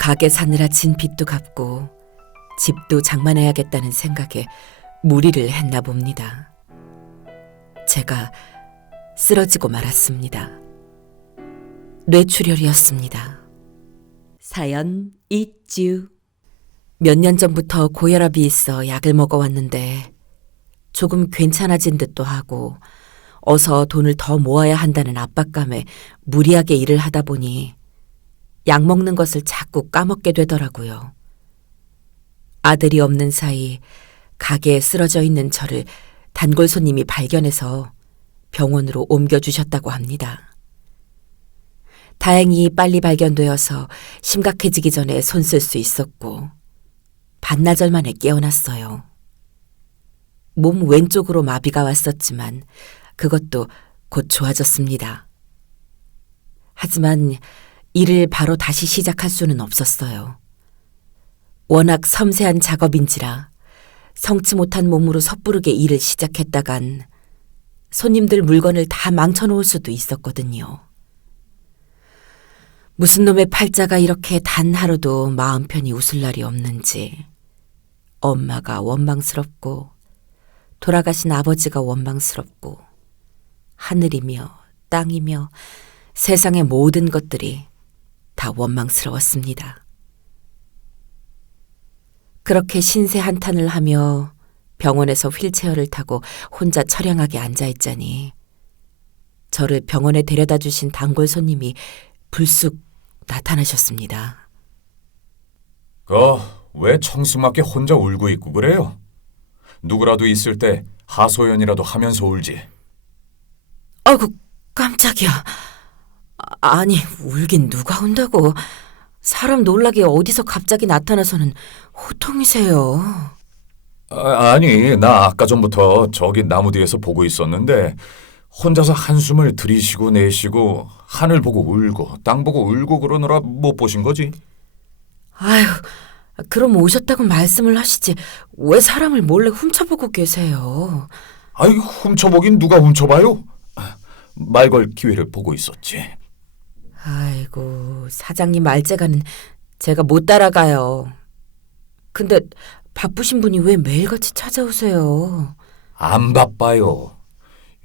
가게 사느라 진 빚도 갚고 집도 장만해야겠다는 생각에 무리를 했나 봅니다. 제가 쓰러지고 말았습니다. 뇌출혈이었습니다. 사연 있쥬. 몇 년 전부터 고혈압이 있어 약을 먹어왔는데 조금 괜찮아진 듯도 하고 어서 돈을 더 모아야 한다는 압박감에 무리하게 일을 하다 보니 약 먹는 것을 자꾸 까먹게 되더라고요. 아들이 없는 사이 가게에 쓰러져 있는 저를 단골 손님이 발견해서 병원으로 옮겨주셨다고 합니다. 다행히 빨리 발견되어서 심각해지기 전에 손 쓸 수 있었고 반나절 만에 깨어났어요. 몸 왼쪽으로 마비가 왔었지만 그것도 곧 좋아졌습니다. 하지만 일을 바로 다시 시작할 수는 없었어요. 워낙 섬세한 작업인지라 성치 못한 몸으로 섣부르게 일을 시작했다간 손님들 물건을 다 망쳐놓을 수도 있었거든요. 무슨 놈의 팔자가 이렇게 단 하루도 마음 편히 웃을 날이 없는지 엄마가 원망스럽고 돌아가신 아버지가 원망스럽고 하늘이며 땅이며 세상의 모든 것들이 다 원망스러웠습니다. 그렇게 신세 한탄을 하며 병원에서 휠체어를 타고 혼자 처량하게 앉아있자니 저를 병원에 데려다 주신 단골 손님이 불쑥 나타나셨습니다. 왜 청승맞게 혼자 울고 있고 그래요? 누구라도 있을 때 하소연이라도 하면서 울지. 아이고 깜짝이야. 아니 울긴 누가 운다고. 사람 놀라게 어디서 갑자기 나타나서는 호통이세요. 아니, 나 아까 전부터 저기 나무 뒤에서 보고 있었는데 혼자서 한숨을 들이쉬고 내쉬고 하늘 보고 울고 땅 보고 울고 그러느라 못 보신 거지? 아휴, 그럼 오셨다고 말씀을 하시지 왜 사람을 몰래 훔쳐보고 계세요? 아이, 훔쳐보긴 누가 훔쳐봐요? 말 걸 기회를 보고 있었지. 아이고, 사장님 말재가는 제가 못 따라가요. 근데 바쁘신 분이 왜 매일같이 찾아오세요? 안 바빠요.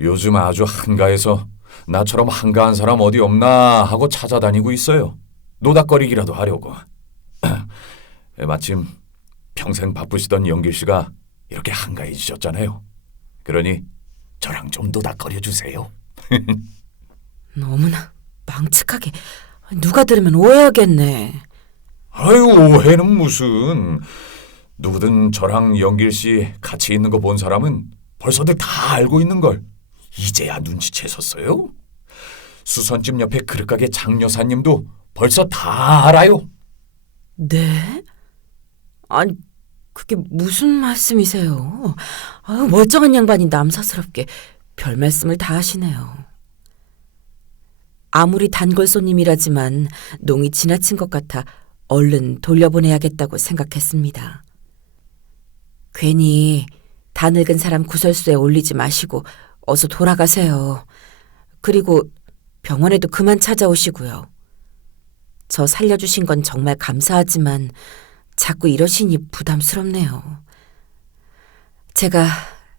요즘 아주 한가해서 나처럼 한가한 사람 어디 없나 하고 찾아다니고 있어요. 노닥거리기라도 하려고. 마침 평생 바쁘시던 영길 씨가 이렇게 한가해지셨잖아요. 그러니 저랑 좀 노닥거려 주세요. 너무나 망측하게. 누가 들으면 오해하겠네. 아유, 오해는 무슨. 누구든 저랑 영길 씨 같이 있는 거 본 사람은 벌써들 다 알고 있는 걸 이제야 눈치채셨어요? 수선집 옆에 그릇가게 장 여사님도 벌써 다 알아요. 네? 아니, 그게 무슨 말씀이세요? 아유, 멀쩡한 양반이 남사스럽게 별 말씀을 다 하시네요. 아무리 단골 손님이라지만 농이 지나친 것 같아 얼른 돌려보내야겠다고 생각했습니다. 괜히 다 늙은 사람 구설수에 올리지 마시고 어서 돌아가세요. 그리고 병원에도 그만 찾아오시고요. 저 살려주신 건 정말 감사하지만 자꾸 이러시니 부담스럽네요. 제가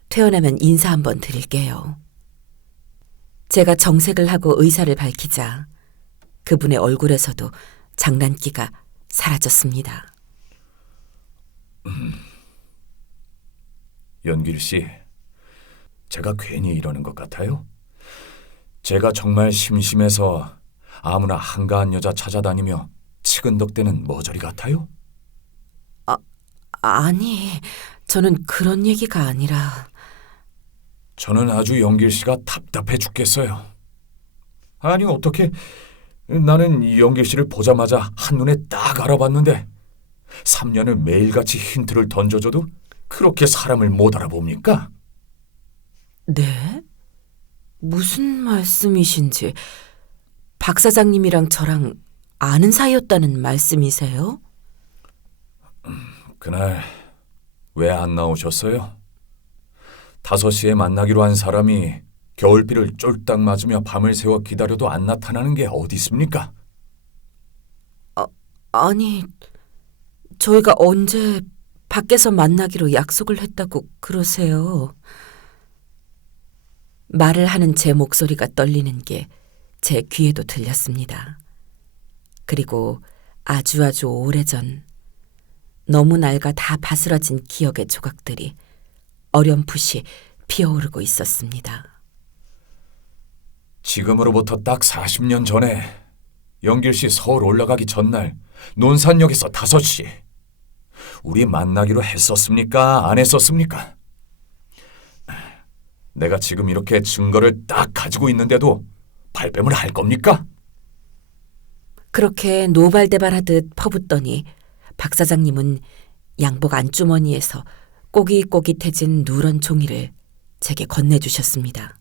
퇴원하면 인사 한번 드릴게요. 제가 정색을 하고 의사를 밝히자 그분의 얼굴에서도 장난기가 사라졌습니다. 연길 씨, 제가 괜히 이러는 것 같아요? 제가 정말 심심해서 아무나 한가한 여자 찾아다니며 치근덕대는 머저리 같아요? 아니, 저는 그런 얘기가 아니라... 저는 아주 영길 씨가 답답해 죽겠어요. 아니, 어떻게 나는 영길 씨를 보자마자 한눈에 딱 알아봤는데 3년을 매일같이 힌트를 던져줘도 그렇게 사람을 못 알아봅니까? 네? 무슨 말씀이신지. 박 사장님이랑 저랑 아는 사이였다는 말씀이세요? 그날 왜 안 나오셨어요? 5시에 만나기로 한 사람이 겨울비를 쫄딱 맞으며 밤을 새워 기다려도 안 나타나는 게 어디 있습니까? 아니, 저희가 언제 밖에서 만나기로 약속을 했다고 그러세요? 말을 하는 제 목소리가 떨리는 게 제 귀에도 들렸습니다. 그리고 아주 오래전 너무 낡아 다 바스러진 기억의 조각들이 어렴풋이 피어오르고 있었습니다. 지금으로부터 딱 40년 전에 영길 씨 서울 올라가기 전날 논산역에서 5시. 우리 만나기로 했었습니까? 안 했었습니까? 내가 지금 이렇게 증거를 딱 가지고 있는데도 발뺌을 할 겁니까? 그렇게 노발대발하듯 퍼붓더니 박 사장님은 양복 안주머니에서 꼬깃꼬깃해진 누런 종이를 제게 건네주셨습니다.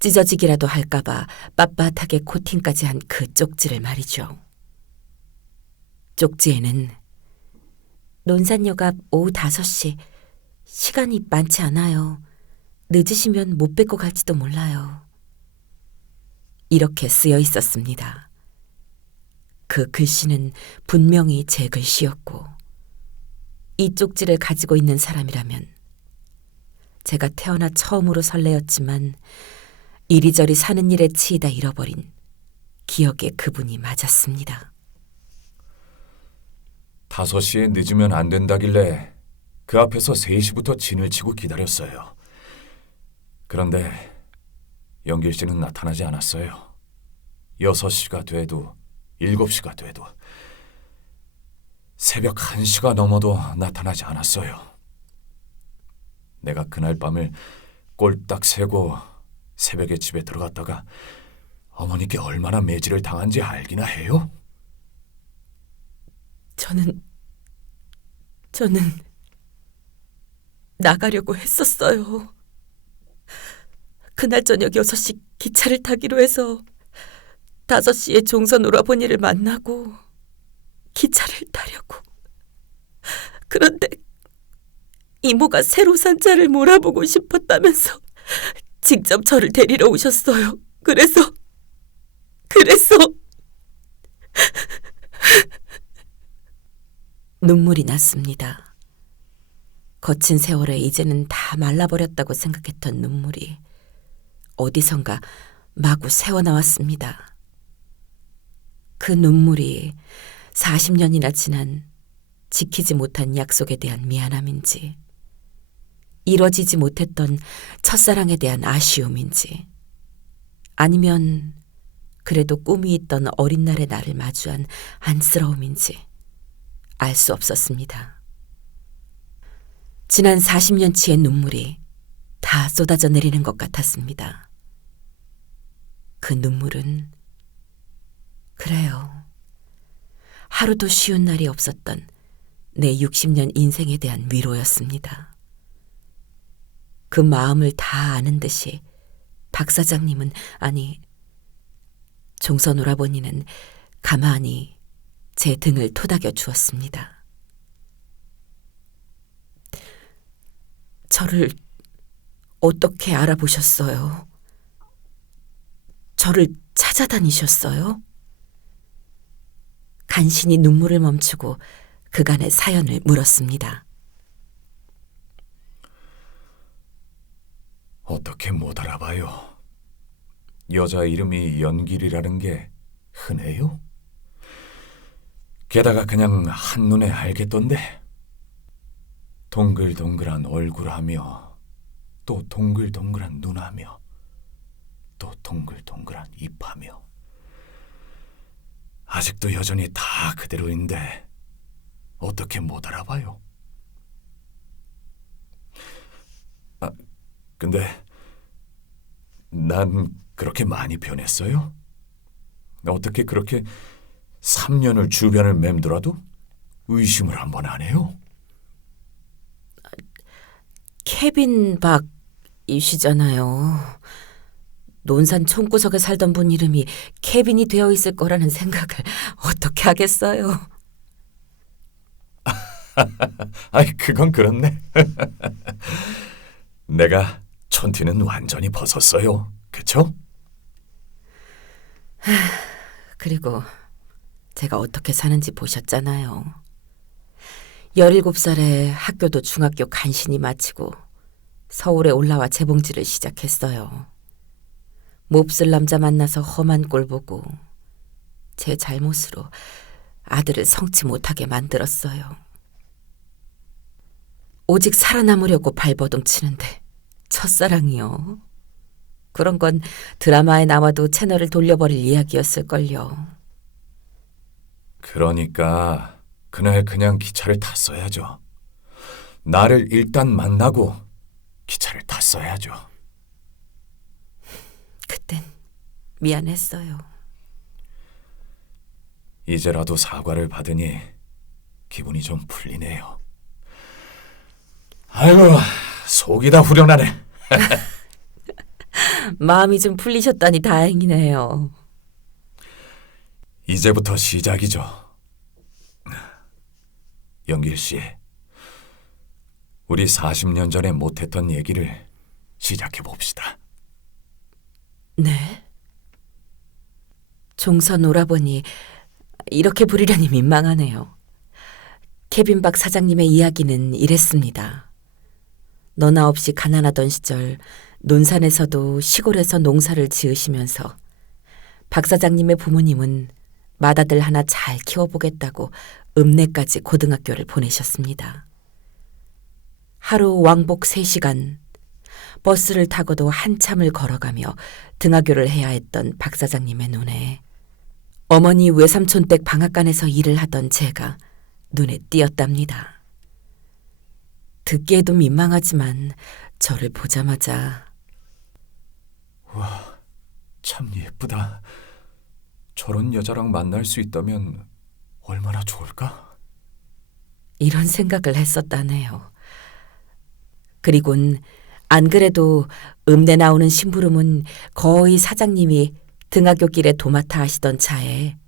찢어지기라도 할까봐 빳빳하게 코팅까지 한 그 쪽지를 말이죠. 쪽지에는 논산역 앞 오후 5시, 시간이 많지 않아요. 늦으시면 못 뵙고 갈지도 몰라요. 이렇게 쓰여 있었습니다. 그 글씨는 분명히 제 글씨였고 이 쪽지를 가지고 있는 사람이라면 제가 태어나 처음으로 설레었지만 이리저리 사는 일에 치이다 잃어버린 기억의 그분이 맞았습니다. 5시에 늦으면 안 된다길래 그 앞에서 3시부터 진을 치고 기다렸어요. 그런데 영길 씨는 나타나지 않았어요. 6시가 돼도 7시가 돼도 새벽 1시가 넘어도 나타나지 않았어요. 내가 그날 밤을 꼴딱 새고 새벽에 집에 들어갔다가 어머니께 얼마나 매질을 당한지 알기나 해요? 저는 나가려고 했었어요. 그날 저녁 6시 기차를 타기로 해서 5시에 종선 오라버니를 만나고 기차를 타려고. 그런데 이모가 새로 산 차를 몰아보고 싶었다면서 직접 저를 데리러 오셨어요. 그래서 눈물이 났습니다. 거친 세월에 이제는 다 말라버렸다고 생각했던 눈물이 어디선가 마구 새어나왔습니다. 그 눈물이 40년이나 지난 지키지 못한 약속에 대한 미안함인지, 이뤄지지 못했던 첫사랑에 대한 아쉬움인지, 아니면 그래도 꿈이 있던 어린 날의 나를 마주한 안쓰러움인지 알 수 없었습니다. 지난 40년치의 눈물이 다 쏟아져 내리는 것 같았습니다. 그 눈물은 그래요. 하루도 쉬운 날이 없었던 내 60년 인생에 대한 위로였습니다. 그 마음을 다 아는 듯이 박 사장님은, 아니, 종선 오라버니는 가만히 제 등을 토닥여 주었습니다. 저를 어떻게 알아보셨어요? 저를 찾아다니셨어요? 간신히 눈물을 멈추고 그간의 사연을 물었습니다. 어떻게 못 알아봐요? 여자 이름이 연길이라는 게 흔해요? 게다가 그냥 한눈에 알겠던데. 동글동글한 얼굴하며 또 동글동글한 눈하며 또 동글동글한 입하며 아직도 여전히 다 그대로인데 어떻게 못 알아봐요? 근데 난 그렇게 많이 변했어요? 어떻게 그렇게 3년을 주변을 맴돌아도 의심을 한 번 안 해요? 케빈 박이시잖아요. 논산 총구석에 살던 분 이름이 케빈이 되어 있을 거라는 생각을 어떻게 하겠어요? 아이, 그건 그렇네. 내가 촌티는 완전히 벗었어요. 그쵸? 그리고 제가 어떻게 사는지 보셨잖아요. 17살에 학교도 중학교 간신히 마치고 서울에 올라와 재봉질을 시작했어요. 몹쓸 남자 만나서 험한 꼴 보고 제 잘못으로 아들을 성치 못하게 만들었어요. 오직 살아남으려고 발버둥 치는데 첫사랑이요. 그런 건 드라마에 나와도 채널을 돌려버릴 이야기였을걸요. 그러니까 그날 그냥 기차를 탔어야죠. 나를 일단 만나고 기차를 탔어야죠. 그땐 미안했어요. 이제라도 사과를 받으니 기분이 좀 풀리네요. 아이고, 속이 다 후련하네. 마음이 좀 풀리셨다니 다행이네요. 이제부터 시작이죠. 영길 씨, 우리 40년 전에 못했던 얘기를 시작해 봅시다. 네? 종선 오라버니, 이렇게 부르려니 민망하네요. 케빈 박 사장님의 이야기는 이랬습니다. 너나 없이 가난하던 시절 논산에서도 시골에서 농사를 지으시면서 박 사장님의 부모님은 맏아들 하나 잘 키워보겠다고 읍내까지 고등학교를 보내셨습니다. 하루 왕복 3시간, 버스를 타고도 한참을 걸어가며 등하교를 해야 했던 박 사장님의 눈에 어머니 외삼촌 댁 방앗간에서 일을 하던 제가 눈에 띄었답니다. 듣기에도 민망하지만 저를 보자마자 와, 참 예쁘다. 저런 여자랑 만날 수 있다면 얼마나 좋을까? 이런 생각을 했었다네요. 그리곤 안 그래도 읍내 나오는 심부름은 거의 사장님이 등하교 길에 도맡아 하시던 차에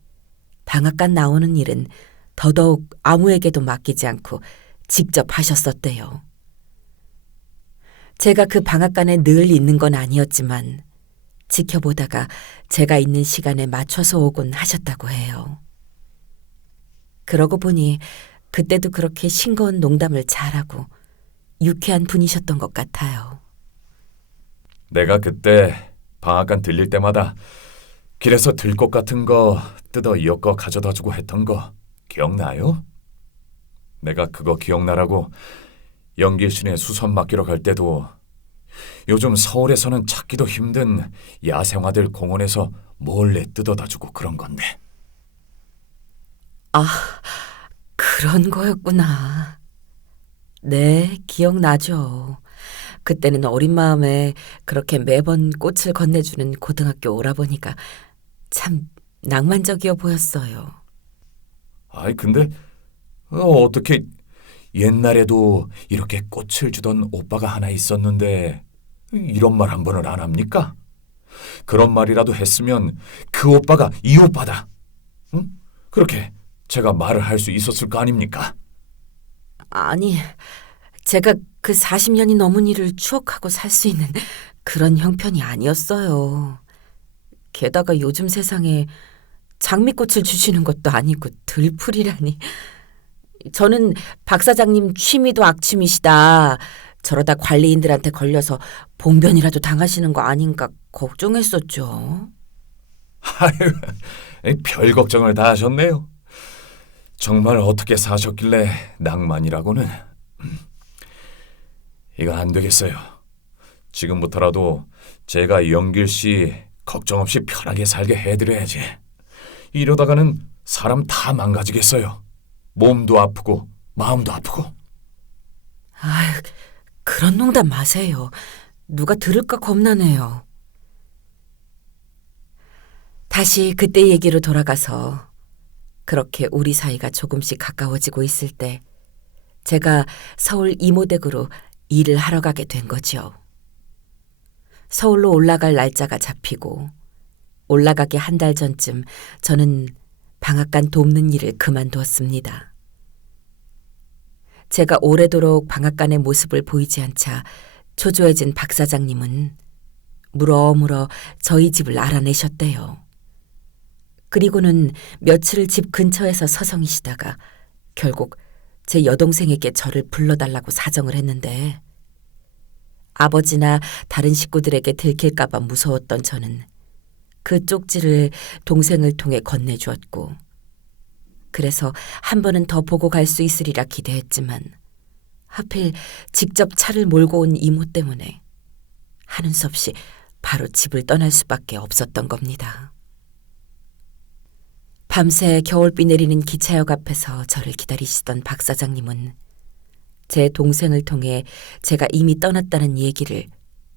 방앗간 나오는 일은 더더욱 아무에게도 맡기지 않고 직접 하셨었대요. 제가 그 방앗간에 늘 있는 건 아니었지만 지켜보다가 제가 있는 시간에 맞춰서 오곤 하셨다고 해요. 그러고 보니 그때도 그렇게 싱거운 농담을 잘하고 유쾌한 분이셨던 것 같아요. 내가 그때 방앗간 들릴 때마다 길에서 들꽃 같은 거 뜯어 엮어 가져다주고 했던 거 기억나요? 내가 그거 기억나라고 영길시내 수선 맡기러 갈 때도 요즘 서울에서는 찾기도 힘든 야생화들 공원에서 몰래 뜯어다주고 그런 건데. 아, 그런 거였구나. 네, 기억나죠. 그때는 어린 마음에 그렇게 매번 꽃을 건네주는 고등학교 오라버니가 참 낭만적이어 보였어요. 아이 근데 어떻게 옛날에도 이렇게 꽃을 주던 오빠가 하나 있었는데 이런 말 한 번을 안 합니까? 그런 말이라도 했으면 그 오빠가 이 오빠다. 응? 그렇게 제가 말을 할 수 있었을 거 아닙니까? 아니, 제가 그 40년이 넘은 일을 추억하고 살 수 있는 그런 형편이 아니었어요. 게다가 요즘 세상에 장미꽃을 주시는 것도 아니고 들풀이라니. 저는 박 사장님 취미도 악취미시다. 저러다 관리인들한테 걸려서 봉변이라도 당하시는 거 아닌가 걱정했었죠. 아유, 별 걱정을 다 하셨네요. 정말 어떻게 사셨길래 낭만이라고는. 이거 안 되겠어요. 지금부터라도 제가 영길 씨 걱정 없이 편하게 살게 해드려야지. 이러다가는 사람 다 망가지겠어요. 몸도 아프고 마음도 아프고. 아유, 그런 농담 마세요. 누가 들을까 겁나네요. 다시 그때 얘기로 돌아가서 그렇게 우리 사이가 조금씩 가까워지고 있을 때 제가 서울 이모댁으로 일을 하러 가게 된 거죠. 서울로 올라갈 날짜가 잡히고 올라가기 한 달 전쯤 저는 방앗간 돕는 일을 그만두었습니다. 제가 오래도록 방앗간의 모습을 보이지 않자 초조해진 박 사장님은 물어물어 저희 집을 알아내셨대요. 그리고는 며칠을 집 근처에서 서성이시다가 결국 제 여동생에게 저를 불러달라고 사정을 했는데 아버지나 다른 식구들에게 들킬까 봐 무서웠던 저는 그 쪽지를 동생을 통해 건네주었고 그래서 한 번은 더 보고 갈 수 있으리라 기대했지만 하필 직접 차를 몰고 온 이모 때문에 하는 수 없이 바로 집을 떠날 수밖에 없었던 겁니다. 밤새 겨울비 내리는 기차역 앞에서 저를 기다리시던 박 사장님은 제 동생을 통해 제가 이미 떠났다는 얘기를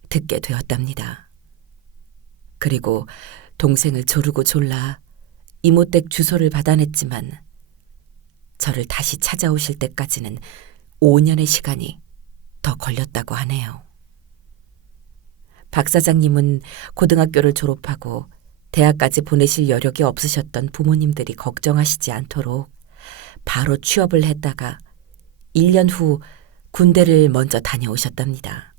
듣게 되었답니다. 그리고 동생을 조르고 졸라 이모댁 주소를 받아냈지만 저를 다시 찾아오실 때까지는 5년의 시간이 더 걸렸다고 하네요. 박 사장님은 고등학교를 졸업하고 대학까지 보내실 여력이 없으셨던 부모님들이 걱정하시지 않도록 바로 취업을 했다가 1년 후 군대를 먼저 다녀오셨답니다.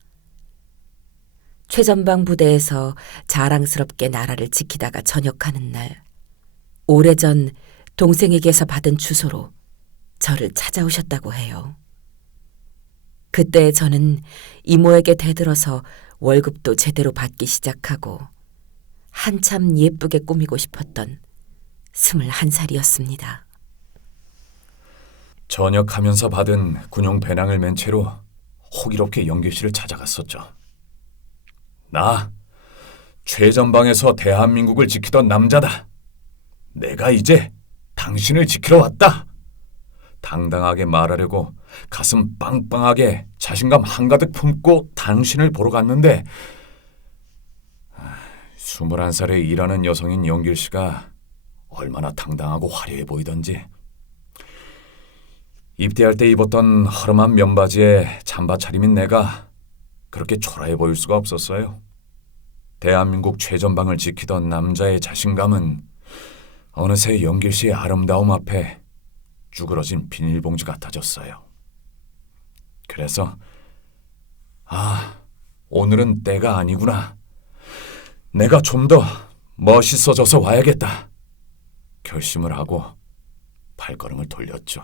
최전방 부대에서 자랑스럽게 나라를 지키다가 전역하는 날 오래전 동생에게서 받은 주소로 저를 찾아오셨다고 해요. 그때 저는 이모에게 대들어서 월급도 제대로 받기 시작하고 한참 예쁘게 꾸미고 싶었던 21살이었습니다. 전역하면서 받은 군용 배낭을 맨 채로 호기롭게 영길 씨를 찾아갔었죠. 나 최전방에서 대한민국을 지키던 남자다. 내가 이제 당신을 지키러 왔다. 당당하게 말하려고 가슴 빵빵하게 자신감 한가득 품고 당신을 보러 갔는데 21살에 일하는 여성인 영길 씨가 얼마나 당당하고 화려해 보이던지 입대할 때 입었던 허름한 면바지에 잠바 차림인 내가 그렇게 초라해 보일 수가 없었어요. 대한민국 최전방을 지키던 남자의 자신감은 어느새 영길 씨의 아름다움 앞에 쭈그러진 비닐봉지 같아졌어요. 그래서 오늘은 때가 아니구나. 내가 좀 더 멋있어져서 와야겠다. 결심을 하고 발걸음을 돌렸죠.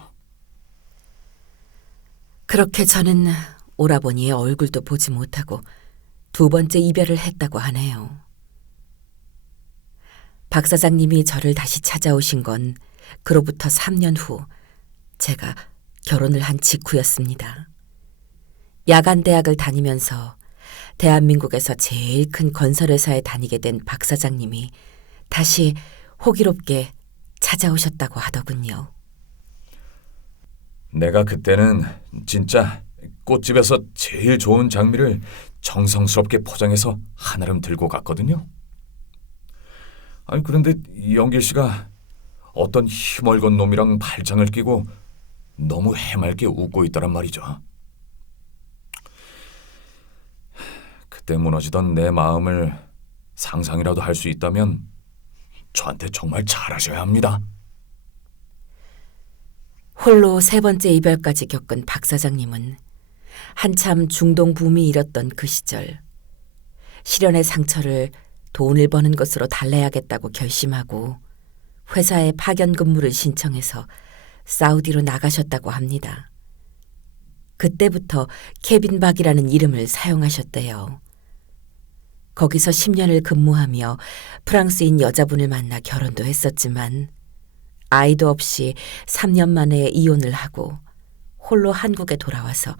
그렇게 저는 오라버니의 얼굴도 보지 못하고 2번째 이별을 했다고 하네요. 박 사장님이 저를 다시 찾아오신 건 그로부터 3년 후 제가 결혼을 한 직후였습니다. 야간대학을 다니면서 대한민국에서 제일 큰 건설회사에 다니게 된 박 사장님이 다시 호기롭게 찾아오셨다고 하더군요. 내가 그때는 진짜 꽃집에서 제일 좋은 장미를 정성스럽게 포장해서 한아름 들고 갔거든요. 그런데 영길 씨가 어떤 힘얼건 놈이랑 팔짱을 끼고 너무 해맑게 웃고 있더란 말이죠. 그때 무너지던 내 마음을 상상이라도 할 수 있다면 저한테 정말 잘하셔야 합니다. 홀로 3번째 이별까지 겪은 박 사장님은 한참 중동 붐이 일었던 그 시절 시련의 상처를 돈을 버는 것으로 달래야겠다고 결심하고 회사에 파견 근무를 신청해서 사우디로 나가셨다고 합니다. 그때부터 케빈 박이라는 이름을 사용하셨대요. 거기서 10년을 근무하며 프랑스인 여자분을 만나 결혼도 했었지만 아이도 없이 3년 만에 이혼을 하고 홀로 한국에 돌아와서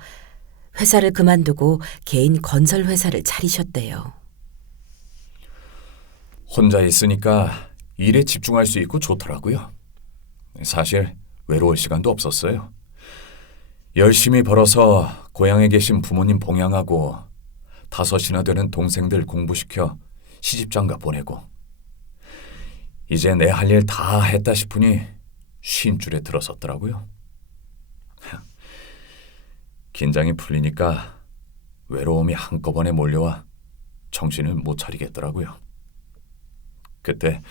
회사를 그만두고 개인 건설 회사를 차리셨대요. 혼자 있으니까 일에 집중할 수 있고 좋더라고요. 사실 외로울 시간도 없었어요. 열심히 벌어서 고향에 계신 부모님 봉양하고 5이나 되는 동생들 공부시켜 시집장가 보내고 이제 내 할 일 다 했다 싶으니 쉼 줄에 들어섰더라고요. 긴장이 풀리니까 외로움이 한꺼번에 몰려와 정신을 못 차리겠더라고요. 그때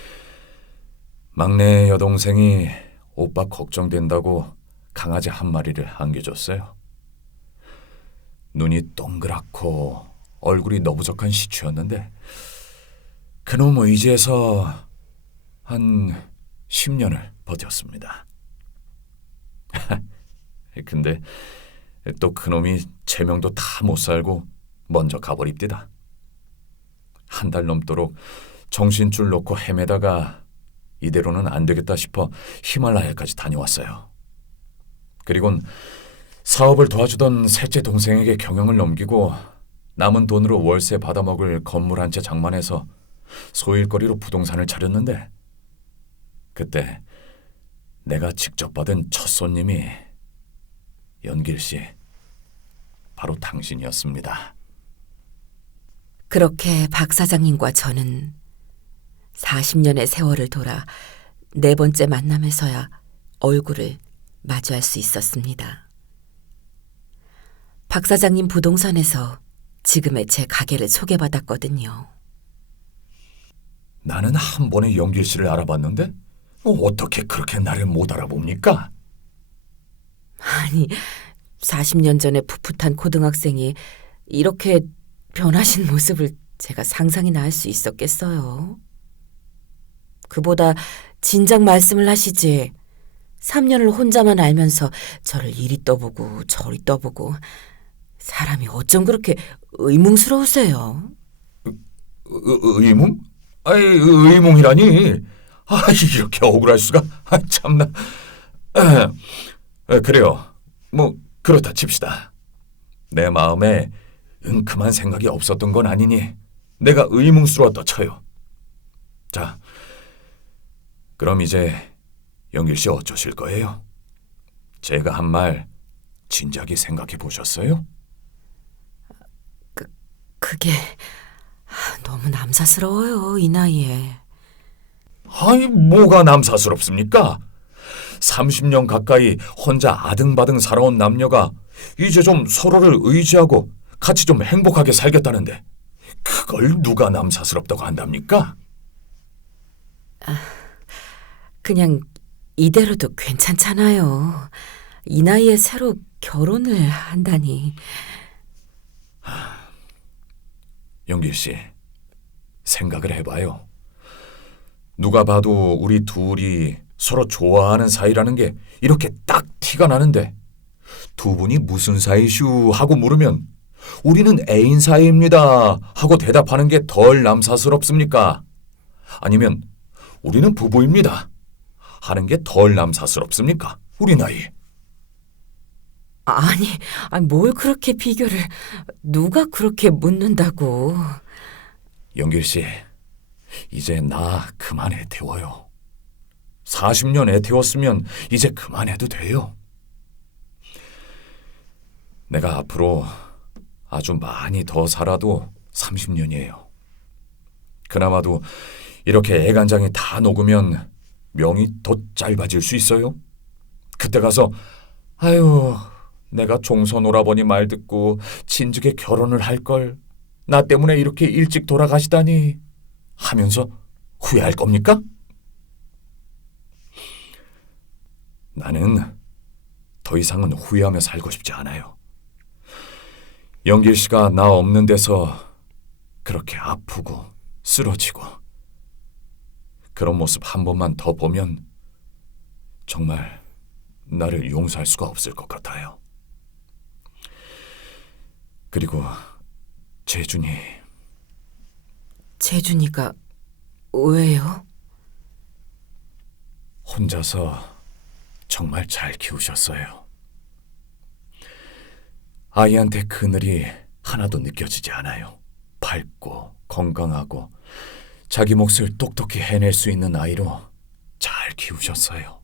막내 여동생이 오빠 걱정된다고 강아지 한 마리를 안겨줬어요. 눈이 동그랗고 얼굴이 너부족한 시추였는데 그놈 의지에서 한 10년을 버텼습니다. 근데 또 그놈이 제명도 다 못 살고 먼저 가버립디다. 한 달 넘도록 정신줄 놓고 헤매다가 이대로는 안 되겠다 싶어 히말라야까지 다녀왔어요. 그리곤 사업을 도와주던 셋째 동생에게 경영을 넘기고 남은 돈으로 월세 받아먹을 건물 한 채 장만해서 소일거리로 부동산을 차렸는데, 그때 내가 직접 받은 첫 손님이 연길 씨, 바로 당신이었습니다. 그렇게 박 사장님과 저는 40년의 세월을 돌아 네 번째 만남에서야 얼굴을 마주할 수 있었습니다. 박 사장님 부동산에서 지금의 제 가게를 소개받았거든요. 나는 한 번에 연길 씨를 알아봤는데 어떻게 그렇게 나를 못 알아봅니까? 아니, 40년 전에 풋풋한 고등학생이 이렇게 변하신 모습을 제가 상상이나 할 수 있었겠어요. 그보다 진작 말씀을 하시지. 3년을 혼자만 알면서 저를 이리 떠보고 저리 떠보고, 사람이 어쩜 그렇게 의문스러우세요? 의문? 아이, 의문이라니? 이렇게 억울할 수가? 참나. 그래요. 뭐 그렇다 칩시다. 내 마음에 은큼한 생각이 없었던 건 아니니 내가 의문스러웠다 쳐요. 자, 그럼 이제 연길 씨 어쩌실 거예요? 제가 한 말 진작에 생각해 보셨어요? 그게 너무 남사스러워요, 이 나이에. 아니, 뭐가 남사스럽습니까? 30년 가까이 혼자 아등바등 살아온 남녀가 이제 좀 서로를 의지하고 같이 좀 행복하게 살겠다는데 그걸 누가 남사스럽다고 한답니까? 그냥 이대로도 괜찮잖아요. 이 나이에 새로 결혼을 한다니. 연길 씨, 생각을 해봐요. 누가 봐도 우리 둘이 서로 좋아하는 사이라는 게 이렇게 딱 티가 나는데, 두 분이 무슨 사이슈 하고 물으면 우리는 애인 사이입니다 하고 대답하는 게 덜 남사스럽습니까? 아니면 우리는 부부입니다 하는 게 덜 남사스럽습니까? 우리 나이. 아니, 뭘 그렇게 비교를. 누가 그렇게 묻는다고. 연길 씨, 이제 나 그만 애태워요. 40년 애태웠으면 이제 그만해도 돼요. 내가 앞으로 아주 많이 더 살아도 30년이에요. 그나마도 이렇게 애간장이 다 녹으면 명이 더 짧아질 수 있어요. 그때 가서 아유, 내가 종선 오라버니 말 듣고 진즉에 결혼을 할 걸, 나 때문에 이렇게 일찍 돌아가시다니 하면서 후회할 겁니까? 나는 더 이상은 후회하며 살고 싶지 않아요. 연길 씨가 나 없는 데서 그렇게 아프고 쓰러지고 그런 모습 한 번만 더 보면 정말 나를 용서할 수가 없을 것 같아요. 그리고 재준이. 재준이가 왜요? 혼자서 정말 잘 키우셨어요. 아이한테 그늘이 하나도 느껴지지 않아요. 밝고 건강하고 자기 몫을 똑똑히 해낼 수 있는 아이로 잘 키우셨어요.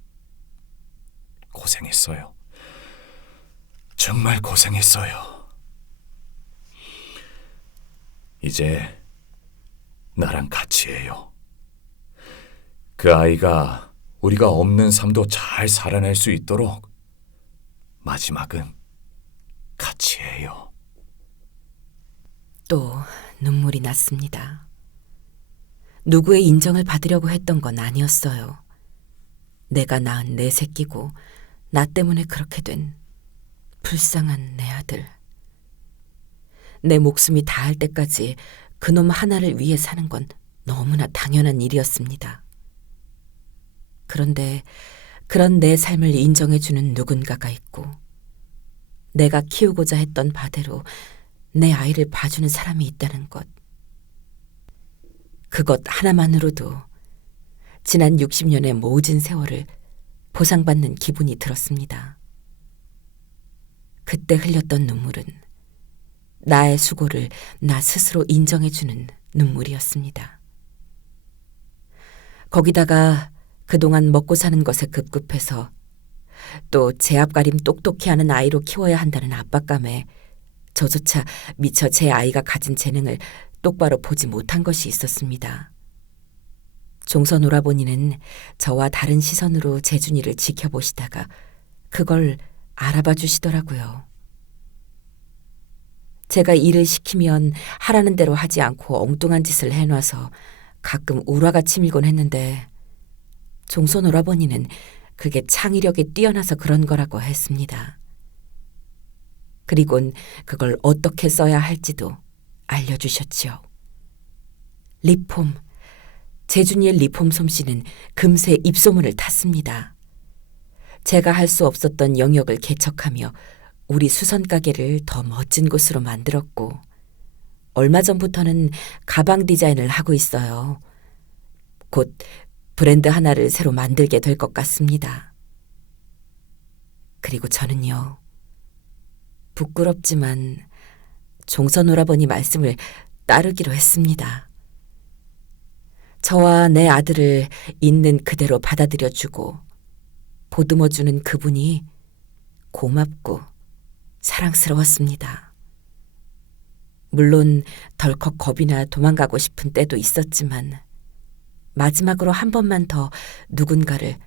고생했어요. 정말 고생했어요. 이제 나랑 같이 해요. 그 아이가 우리가 없는 삶도 잘 살아낼 수 있도록 마지막은 같이 해요. 또 눈물이 났습니다. 누구의 인정을 받으려고 했던 건 아니었어요. 내가 낳은 내 새끼고 나 때문에 그렇게 된 불쌍한 내 아들. 내 목숨이 다할 때까지 그놈 하나를 위해 사는 건 너무나 당연한 일이었습니다. 그런데 그런 내 삶을 인정해주는 누군가가 있고 내가 키우고자 했던 바대로 내 아이를 봐주는 사람이 있다는 것. 그것 하나만으로도 지난 60년의 모진 세월을 보상받는 기분이 들었습니다. 그때 흘렸던 눈물은 나의 수고를 나 스스로 인정해주는 눈물이었습니다. 거기다가 그동안 먹고 사는 것에 급급해서 또 제 앞가림 똑똑히 하는 아이로 키워야 한다는 압박감에 저조차 미처 제 아이가 가진 재능을 똑바로 보지 못한 것이 있었습니다. 종선 오라버니는 저와 다른 시선으로 재준이를 지켜보시다가 그걸 알아봐 주시더라고요. 제가 일을 시키면 하라는 대로 하지 않고 엉뚱한 짓을 해놔서 가끔 울화가 치밀곤 했는데 종선 오라버니는 그게 창의력이 뛰어나서 그런 거라고 했습니다. 그리곤 그걸 어떻게 써야 할지도 알려주셨지요. 리폼, 재준이의 리폼 솜씨는 금세 입소문을 탔습니다. 제가 할 수 없었던 영역을 개척하며 우리 수선 가게를 더 멋진 곳으로 만들었고 얼마 전부터는 가방 디자인을 하고 있어요. 곧 브랜드 하나를 새로 만들게 될 것 같습니다. 그리고 저는요. 부끄럽지만 종선 오라버니 말씀을 따르기로 했습니다. 저와 내 아들을 있는 그대로 받아들여주고 보듬어주는 그분이 고맙고 사랑스러웠습니다. 물론 덜컥 겁이나 도망가고 싶은 때도 있었지만 마지막으로 한 번만 더 누군가를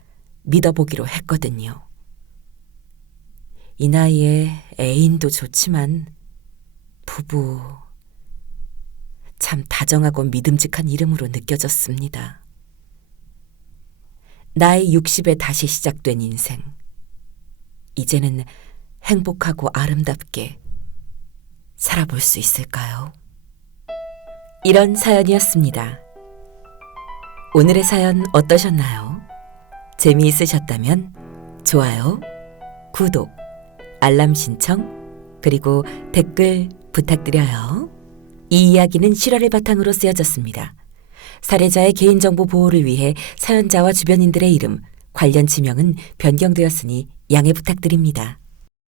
믿어보기로 했거든요. 이 나이에 애인도 좋지만 부부, 참 다정하고 믿음직한 이름으로 느껴졌습니다. 나이 60에 다시 시작된 인생. 이제는 행복하고 아름답게 살아볼 수 있을까요? 이런 사연이었습니다. 오늘의 사연 어떠셨나요? 재미있으셨다면 좋아요, 구독, 알람 신청, 그리고 댓글 부탁드려요. 이 이야기는 실화를 바탕으로 쓰여졌습니다. 사례자의 개인정보 보호를 위해 사연자와 주변인들의 이름, 관련 지명은 변경되었으니 양해 부탁드립니다.